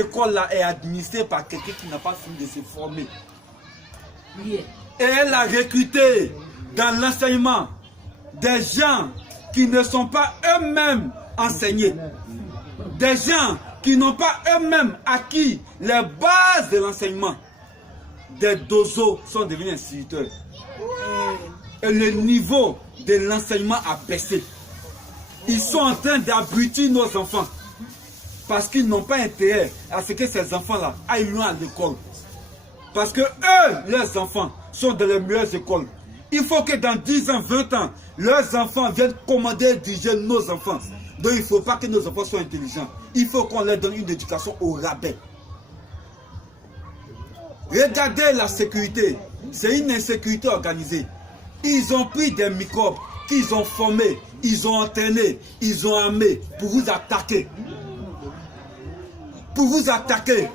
L'école-là est administrée par quelqu'un qui n'a pas fini de se former. Yeah. Et elle a recruté dans l'enseignement des gens qui ne sont pas eux-mêmes enseignés. Des gens qui n'ont pas eux-mêmes acquis les bases de l'enseignement. Des dozos sont devenus instituteurs. Et le niveau de l'enseignement a baissé. Ils sont en train d'abrutir nos enfants. Parce qu'ils n'ont pas intérêt à ce que ces enfants-là aillent loin à l'école. Parce que eux, leurs enfants, sont dans les meilleures écoles. Il faut que dans 10 ans, 20 ans, leurs enfants viennent commander et diriger nos enfants. Donc il ne faut pas que nos enfants soient intelligents. Il faut qu'on leur donne une éducation au rabais. Regardez la sécurité. C'est une insécurité organisée. Ils ont pris des microbes qu'ils ont formés, ils ont entraînés, ils ont armés pour vous attaquer. Pour vous attaquer.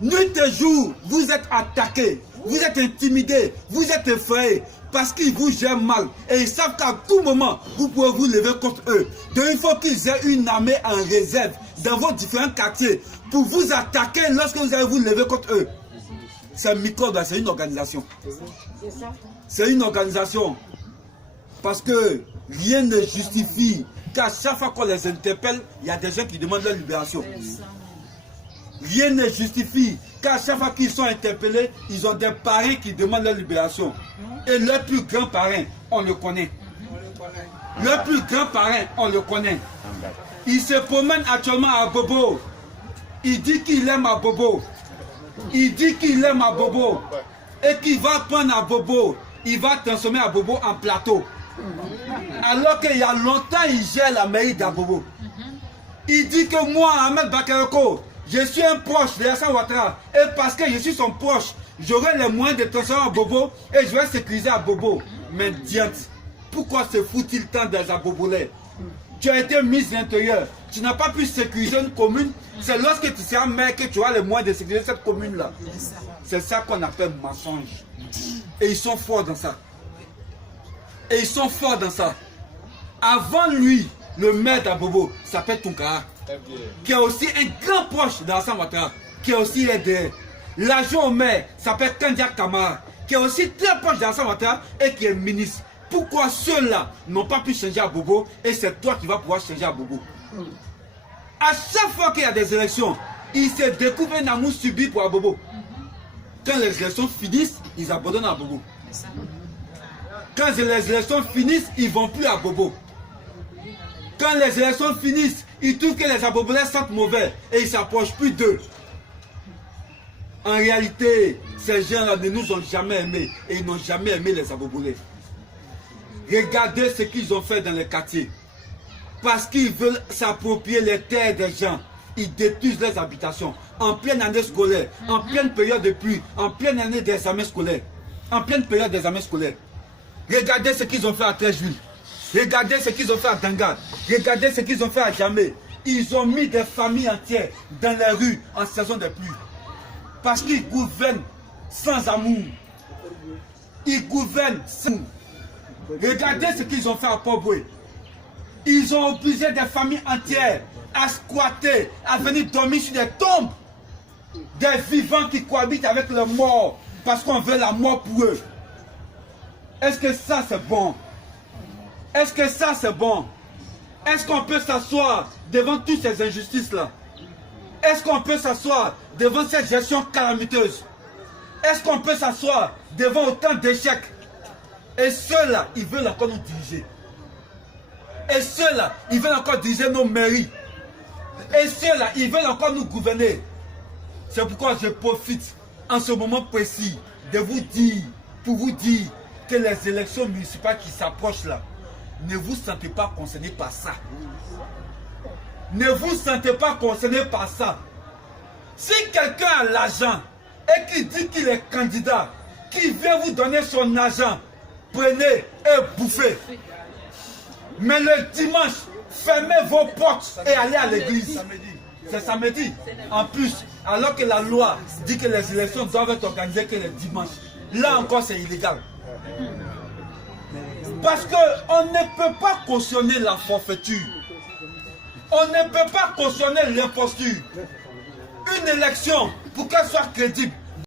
Nuit et jour, vous êtes attaqués, vous êtes intimidés, vous êtes effrayés parce qu'ils vous gèrent mal et ils savent qu'à tout moment, vous pouvez vous lever contre eux. Donc il faut qu'ils aient une armée en réserve dans vos différents quartiers pour vous attaquer lorsque vous allez vous lever contre eux. C'est un microbe, c'est une organisation. C'est une organisation. Parce que rien ne justifie qu'à chaque fois qu'on les interpelle, il y a des gens qui demandent leur libération. Rien ne justifie qu'à chaque fois qu'ils sont interpellés, ils ont des parrains qui demandent leur libération. Et leur plus grand parrain, on le connaît. Leur plus grand parrain, on le connaît. Il se promène actuellement à Bobo. Il dit qu'il aime à Bobo. Il dit qu'il aime à Bobo. Et qu'il va prendre à Bobo. Il va transformer à Bobo en plateau. Alors qu'il y a longtemps, il gère la mairie d'Abobo. Il dit que moi, Ahmed Bakayoko, je suis un proche de Alassane Ouattara. Et parce que je suis son proche, j'aurai les moyens de transformer à Bobo et je vais sécuriser à Bobo. Mais diante, pourquoi se fout-il tant des Abobolais? Tu as été ministre de l'Intérieur. Tu n'as pas pu sécuriser une commune. C'est lorsque tu seras maire que tu auras les moyens de sécuriser cette commune-là. C'est ça qu'on appelle mensonge. Et ils sont forts dans ça. Et ils sont forts dans ça. Avant lui, le maire d'Abobo s'appelle Tunkara, qui est aussi un grand proche d'Alassane Ouattara, qui est aussi LDR. L'adjoint au maire s'appelle Kandia Kamara, qui est aussi très proche d'Alassane Ouattara et qui est ministre. Pourquoi ceux-là n'ont pas pu changer à Bobo et c'est toi qui vas pouvoir changer à Bobo? À chaque fois qu'il y a des élections, ils se découvrent un amour subi pour Abobo. Quand les élections finissent, ils abandonnent à Bobo. Quand les élections finissent, ils ne vont plus à Bobo. Quand les élections finissent, ils trouvent que les Abobolais sentent mauvais et ils ne s'approchent plus d'eux. En réalité, ces gens-là ne nous ont jamais aimés et ils n'ont jamais aimé les Abobolais. Regardez ce qu'ils ont fait dans les quartiers. Parce qu'ils veulent s'approprier les terres des gens, ils détruisent leurs habitations. En pleine année scolaire, en pleine période de pluie, en pleine année des examens scolaires. En pleine période des examens scolaires. Regardez ce qu'ils ont fait à Trècheville. Regardez ce qu'ils ont fait à Danga. Regardez ce qu'ils ont fait à Djamé. Ils ont mis des familles entières dans les rues en saison de pluie. Parce qu'ils gouvernent sans amour. Ils gouvernent sans amour. Regardez ce qu'ils ont fait à Port-Boué. Ils ont obligé des familles entières à squatter, à venir dormir sur des tombes. Des vivants qui cohabitent avec les morts. Parce qu'on veut la mort pour eux. Est-ce que ça c'est bon? Est-ce que ça c'est bon? Est-ce qu'on peut s'asseoir devant toutes ces injustices-là? Est-ce qu'on peut s'asseoir devant cette gestion calamiteuse? Est-ce qu'on peut s'asseoir devant autant d'échecs? Et ceux-là, ils veulent encore nous diriger. Et ceux-là, ils veulent encore diriger nos mairies. Et ceux-là, ils veulent encore nous gouverner. C'est pourquoi je profite en ce moment précis de vous dire, pour vous dire que les élections municipales qui s'approchent là, ne vous sentez pas concerné par ça. Ne vous sentez pas concerné par ça. Si quelqu'un a l'argent et qui dit qu'il est candidat, qui vient vous donner son argent, prenez et bouffez. Mais le dimanche, fermez vos portes et allez à l'église. C'est samedi. En plus, alors que la loi dit que les élections doivent être organisées que le dimanche. Là encore, c'est illégal. Parce qu'on ne peut pas cautionner la forfaiture. On ne peut pas cautionner l'imposture. Une élection, pour qu'elle soit crédible,